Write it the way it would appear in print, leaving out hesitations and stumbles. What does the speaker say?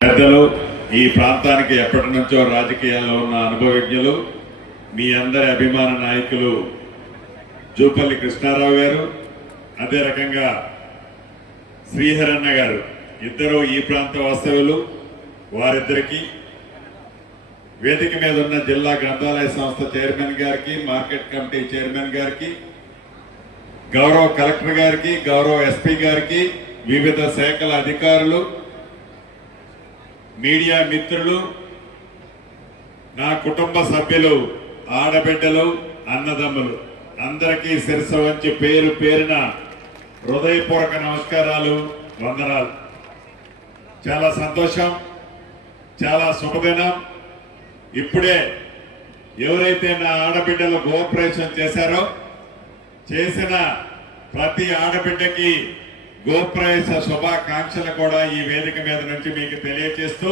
పెద్దలు, ఈ ప్రాంతానికి ఎప్పటి నుంచో రాజకీయాల్లో ఉన్న అనుభవజ్ఞులు, మీ అందరి అభిమాన నాయకులు జూపల్లి కృష్ణారావు గారు, అదే రకంగా శ్రీహరన్న గారు, ఇద్దరు ఈ ప్రాంత వాస్తవులు. వారిద్దరికి వేదిక మీద ఉన్న జిల్లా గ్రంథాలయ సంస్థ చైర్మన్ గారికి, మార్కెట్ కమిటీ చైర్మన్ గారికి, గౌరవ కలెక్టర్ గారికి, గౌరవ ఎస్పీ గారికి, వివిధ శాఖల అధికారులు, మీడియా మిత్రులు, నా కుటుంబ సభ్యులు, ఆడబిడ్డలు, అన్నదమ్ములు అందరికీ శిరస్సు వంచి పేరు పేరున హృదయపూర్వక నమస్కారాలు, వందనాలు. చాలా సంతోషం, చాలా శుభదినం. ఇప్పుడే ఎవరైతే నా ఆడబిడ్డలు గోప్రవేశం చేశారో, చేసిన ప్రతి ఆడబిడ్డకి గోప్రవేశ శుభాకాంక్షలు కూడా ఈ వేదిక మీద నుంచి మీకు తెలియజేస్తూ